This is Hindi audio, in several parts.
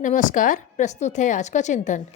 नमस्कार। प्रस्तुत है आज का चिंतन।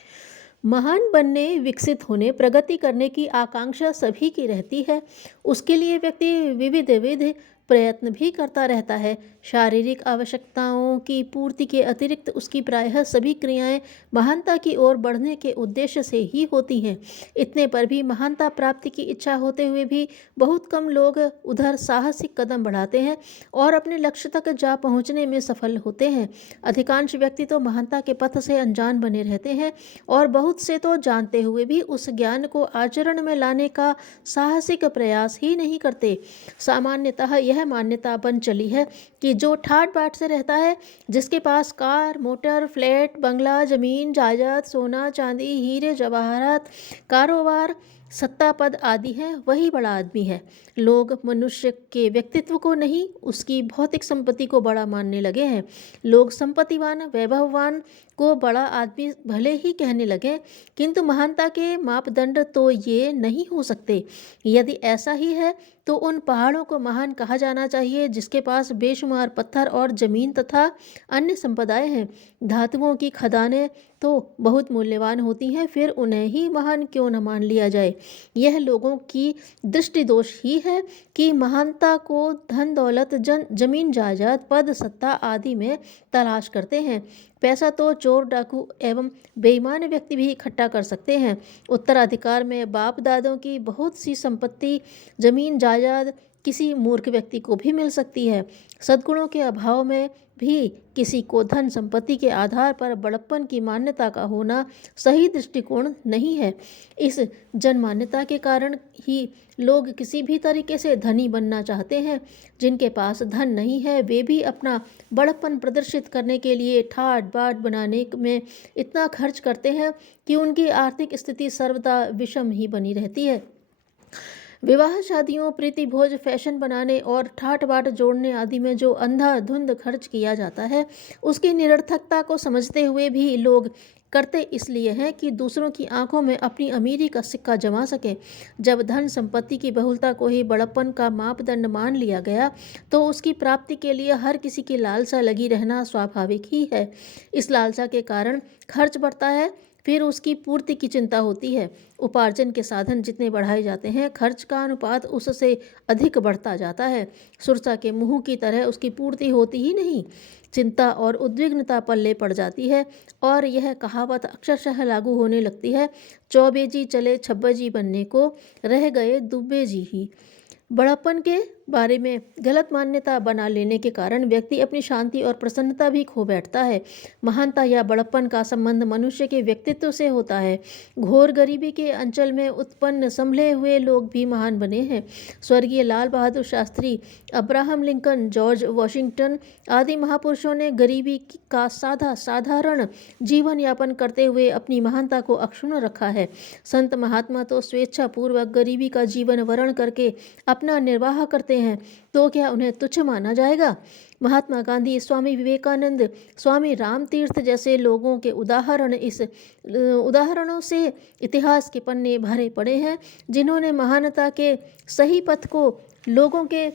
महान बनने, विकसित होने, प्रगति करने की आकांक्षा सभी की रहती है। उसके लिए व्यक्ति विविध विविध प्रयत्न भी करता रहता है। शारीरिक आवश्यकताओं की पूर्ति के अतिरिक्त उसकी प्रायः सभी क्रियाएं महानता की ओर बढ़ने के उद्देश्य से ही होती हैं। इतने पर भी महानता प्राप्ति की इच्छा होते हुए भी बहुत कम लोग उधर साहसिक कदम बढ़ाते हैं और अपने लक्ष्य तक जा पहुंचने में सफल होते हैं। अधिकांश व्यक्ति तो महानता के पथ से अनजान बने रहते हैं और बहुत से तो जानते हुए भी उस ज्ञान को आचरण में लाने का साहसिक प्रयास ही नहीं करते। सामान्यतः यह मान्यता बन चली है कि जो ठाट बाट से रहता है, जिसके पास कार, मोटर, फ्लैट, बंगला, जमीन, जायदाद, सोना, चांदी, हीरे जवाहरात, कारोबार, सत्ता, पद आदि हैं, वही बड़ा आदमी है। लोग मनुष्य के व्यक्तित्व को नहीं, उसकी भौतिक संपत्ति को बड़ा मानने लगे हैं। लोग संपत्तिवान, वैभववान को बड़ा आदमी भले ही कहने लगे, किंतु महानता के मापदंड तो ये नहीं हो सकते। यदि ऐसा ही है तो उन पहाड़ों को महान कहा जाना चाहिए जिसके पास बेशुमार पत्थर और जमीन तथा अन्य संपदाएं हैं। धातुओं की खदानें तो बहुत मूल्यवान होती हैं, फिर उन्हें ही महान क्यों न मान लिया जाए। यह लोगों की दृष्टि दोष ही है कि महानता को धन दौलत, जमीन जायदाद, पद, सत्ता आदि में तलाश करते हैं। पैसा तो चोर, डाकू एवं बेईमान व्यक्ति भी इकट्ठा कर सकते हैं। उत्तराधिकार में बाप दादों की बहुत सी संपत्ति, जमीन जायदाद किसी मूर्ख व्यक्ति को भी मिल सकती है। सद्गुणों के अभाव में भी किसी को धन संपत्ति के आधार पर बड़प्पन की मान्यता का होना सही दृष्टिकोण नहीं है। इस जनमान्यता के कारण ही लोग किसी भी तरीके से धनी बनना चाहते हैं। जिनके पास धन नहीं है वे भी अपना बड़प्पन प्रदर्शित करने के लिए ठाट बाट बनाने में इतना खर्च करते हैं कि उनकी आर्थिक स्थिति सर्वदा विषम ही बनी रहती है। विवाह, शादियों, प्रीति भोज, फैशन बनाने और ठाट बाट जोड़ने आदि में जो अंधाधुंध खर्च किया जाता है, उसकी निरर्थकता को समझते हुए भी लोग करते इसलिए हैं कि दूसरों की आंखों में अपनी अमीरी का सिक्का जमा सके। जब धन संपत्ति की बहुलता को ही बड़प्पन का मापदंड मान लिया गया तो उसकी प्राप्ति के लिए हर किसी की लालसा लगी रहना स्वाभाविक ही है। इस लालसा के कारण खर्च बढ़ता है, फिर उसकी पूर्ति की चिंता होती है। उपार्जन के साधन जितने बढ़ाए जाते हैं, खर्च का अनुपात उससे अधिक बढ़ता जाता है। सुरसा के मुंह की तरह उसकी पूर्ति होती ही नहीं। चिंता और उद्विग्नता पल्ले पड़ जाती है और यह कहावत अक्षरशः लागू होने लगती है, चौबेजी चले छब्बेजी बनने को, रह गए दुब्बेजी ही। बड़प्पन के बारे में गलत मान्यता बना लेने के कारण व्यक्ति अपनी शांति और प्रसन्नता भी खो बैठता है। महानता या बड़प्पन का संबंध मनुष्य के व्यक्तित्व से होता है। घोर गरीबी के अंचल में उत्पन्न संभले हुए लोग भी महान बने हैं। स्वर्गीय Lal Bahadur Shastri, Abraham Lincoln, George Washington आदि महापुरुषों ने गरीबी का साधारण जीवन यापन करते हुए अपनी महानता को अक्षुण्ण रखा है। संत महात्मा तो स्वेच्छापूर्वक गरीबी का जीवन वरण करके अपना निर्वाह करते हैं, तो क्या उन्हें तुच्छ माना जाएगा? महात्मा गांधी, स्वामी विवेकानंद, स्वामी रामतीर्थ जैसे लोगों के उदाहरणों से इतिहास के पन्ने भरे पड़े हैं, जिन्होंने महानता के सही पथ को लोगों के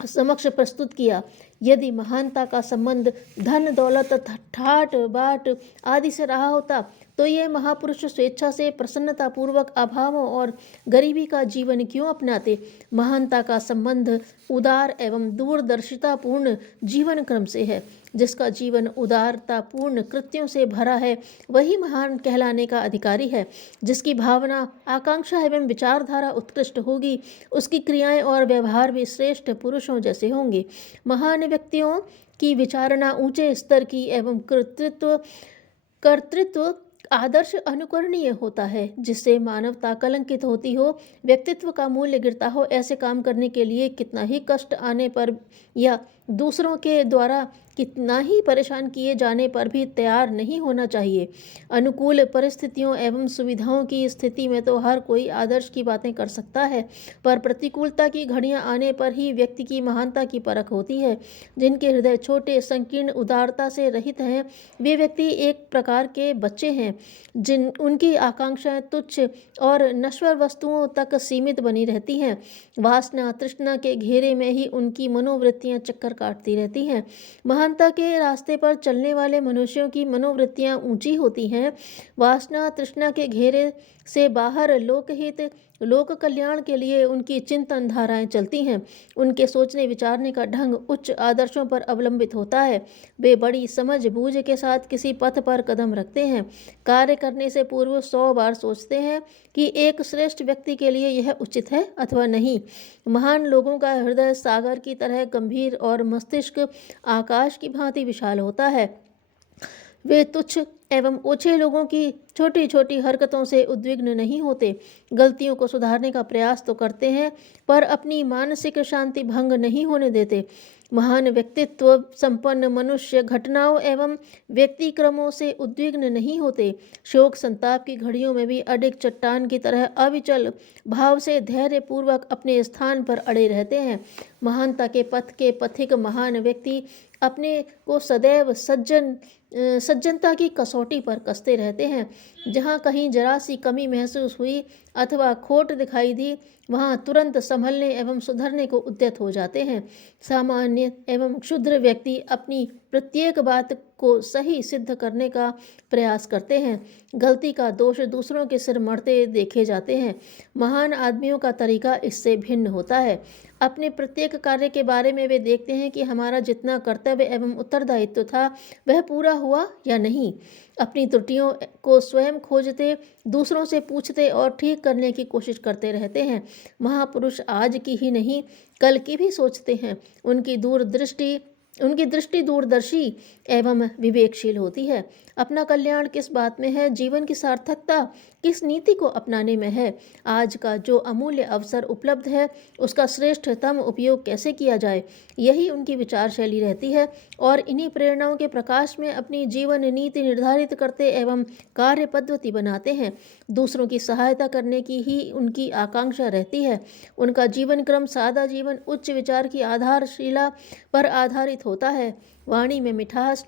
समक्ष प्रस्तुत किया। यदि महानता का संबंध धन दौलत, ठाट बाट आदि से रहा होता तो ये महापुरुष स्वेच्छा से प्रसन्नतापूर्वक अभावों और गरीबी का जीवन क्यों अपनाते? महानता का संबंध उदार एवं दूरदर्शितापूर्ण जीवन क्रम से है। जिसका जीवन उदारतापूर्ण कृत्यों से भरा है वही महान कहलाने का अधिकारी है। जिसकी भावना, आकांक्षा एवं विचारधारा उत्कृष्ट होगी, उसकी क्रियाएं और व्यवहार भी श्रेष्ठ पुरुषों जैसे होंगे। महान व्यक्तियों की विचारणा ऊंचे स्तर की एवं कर्तृत्व आदर्श अनुकरणीय होता है, जिससे मानवता कलंकित होती हो, व्यक्तित्व का मूल्य गिरता हो। ऐसे काम करने के लिए कितना ही कष्ट आने पर या दूसरों के द्वारा कितना ही परेशान किए जाने पर भी तैयार नहीं होना चाहिए। अनुकूल परिस्थितियों एवं सुविधाओं की स्थिति में तो हर कोई आदर्श की बातें कर सकता है, पर प्रतिकूलता की घड़ियां आने पर ही व्यक्ति की महानता की परख होती है। जिनके हृदय छोटे, संकीर्ण, उदारता से रहित हैं, वे व्यक्ति एक प्रकार के बच्चे हैं। उनकी आकांक्षाएं तुच्छ और नश्वर वस्तुओं तक सीमित बनी रहती हैं। वासना तृष्णा के घेरे में ही उनकी मनोवृत्तियां चक्कर चक्कर काटती रहती हैं। महानता के रास्ते पर चलने वाले मनुष्यों की मनोवृत्तियाँ ऊंची होती हैं। वासना तृष्णा के घेरे से बाहर लोकहित लोक कल्याण के लिए उनकी चिंतन धाराएं चलती हैं। उनके सोचने विचारने का ढंग उच्च आदर्शों पर अवलंबित होता है। वे बड़ी समझ बूझ के साथ किसी पथ पर कदम रखते हैं। कार्य करने से पूर्व 100 बार सोचते हैं कि एक श्रेष्ठ व्यक्ति के लिए यह उचित है अथवा नहीं। महान लोगों का हृदय सागर की तरह गंभीर और मस्तिष्क आकाश की भांति विशाल होता है। वे तुच्छ एवं ओछे लोगों की छोटी छोटी हरकतों से उद्विग्न नहीं होते। गलतियों को सुधारने का प्रयास तो करते हैं, पर अपनी मानसिक शांति भंग नहीं होने देते। महान व्यक्तित्व संपन्न मनुष्य घटनाओं एवं व्यक्तिक्रमों से उद्विग्न नहीं होते। शोक संताप की घड़ियों में भी अडिग चट्टान की तरह अविचल भाव से धैर्यपूर्वक अपने स्थान पर अड़े रहते हैं। महानता के पथ के पथिक महान व्यक्ति अपने को सदैव सज्जनता की कसौटी पर कसते रहते हैं। जहाँ कहीं जरा सी कमी महसूस हुई अथवा खोट दिखाई दी, वहाँ तुरंत संभलने एवं सुधरने को उद्यत हो जाते हैं। सामान्य एवं क्षुद्र व्यक्ति अपनी प्रत्येक बात को सही सिद्ध करने का प्रयास करते हैं। गलती का दोष दूसरों के सिर मढ़ते देखे जाते हैं। महान आदमियों का तरीका इससे भिन्न होता है। अपने प्रत्येक कार्य के बारे में वे देखते हैं कि हमारा जितना कर्तव्य एवं उत्तरदायित्व था वह पूरा हुआ या नहीं। अपनी त्रुटियों को स्वयं खोजते, दूसरों से पूछते और ठीक करने की कोशिश करते रहते हैं। महापुरुष आज की ही नहीं, कल की भी सोचते हैं। उनकी दृष्टि दूरदर्शी एवं विवेकशील होती है। अपना कल्याण किस बात में है, जीवन की सार्थकता किस नीति को अपनाने में है। आज का जो अमूल्य अवसर उपलब्ध है उसका श्रेष्ठतम उपयोग कैसे किया जाए, यही उनकी विचार शैली रहती है। और इन्हीं प्रेरणाओं के प्रकाश में अपनी जीवन नीति निर्धारित करते एवं कार्य पद्धति बनाते हैं। दूसरों की सहायता करने की ही उनकी आकांक्षा रहती है। उनका जीवन क्रम सादा जीवन उच्च विचार की आधारशिला पर आधारित होता है। वाणी में मिठास,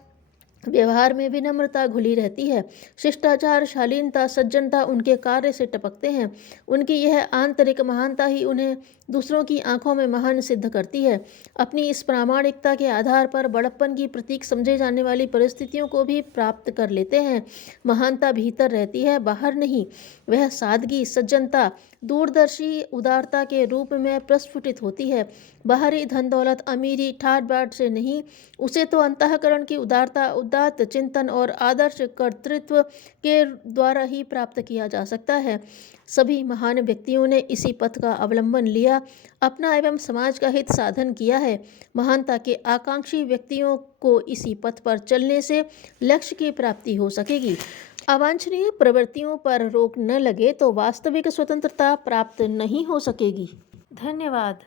व्यवहार में विनम्रता घुली रहती है। शिष्टाचार, शालीनता, सज्जनता उनके कार्य से टपकते हैं। उनकी यह आंतरिक महानता ही उन्हें दूसरों की आंखों में महान सिद्ध करती है। अपनी इस प्रामाणिकता के आधार पर बड़प्पन की प्रतीक समझे जाने वाली परिस्थितियों को भी प्राप्त कर लेते हैं। महानता भीतर रहती है, बाहर नहीं। वह सादगी, सज्जनता, दूरदर्शी उदारता के रूप में प्रस्फुटित होती है। बाहरी धन दौलत, अमीरी, ठाट बाट से नहीं, उसे तो अंतःकरण की उदारता, उदात्त चिंतन और आदर्श कर्तृत्व के द्वारा ही प्राप्त किया जा सकता है। सभी महान व्यक्तियों ने इसी पथ का अवलंबन लिया, अपना एवं समाज का हित साधन किया है। महानता के आकांक्षी व्यक्तियों को इसी पथ पर चलने से लक्ष्य की प्राप्ति हो सकेगी। अवांछनीय प्रवृत्तियों पर रोक न लगे तो वास्तविक स्वतंत्रता प्राप्त नहीं हो सकेगी। धन्यवाद।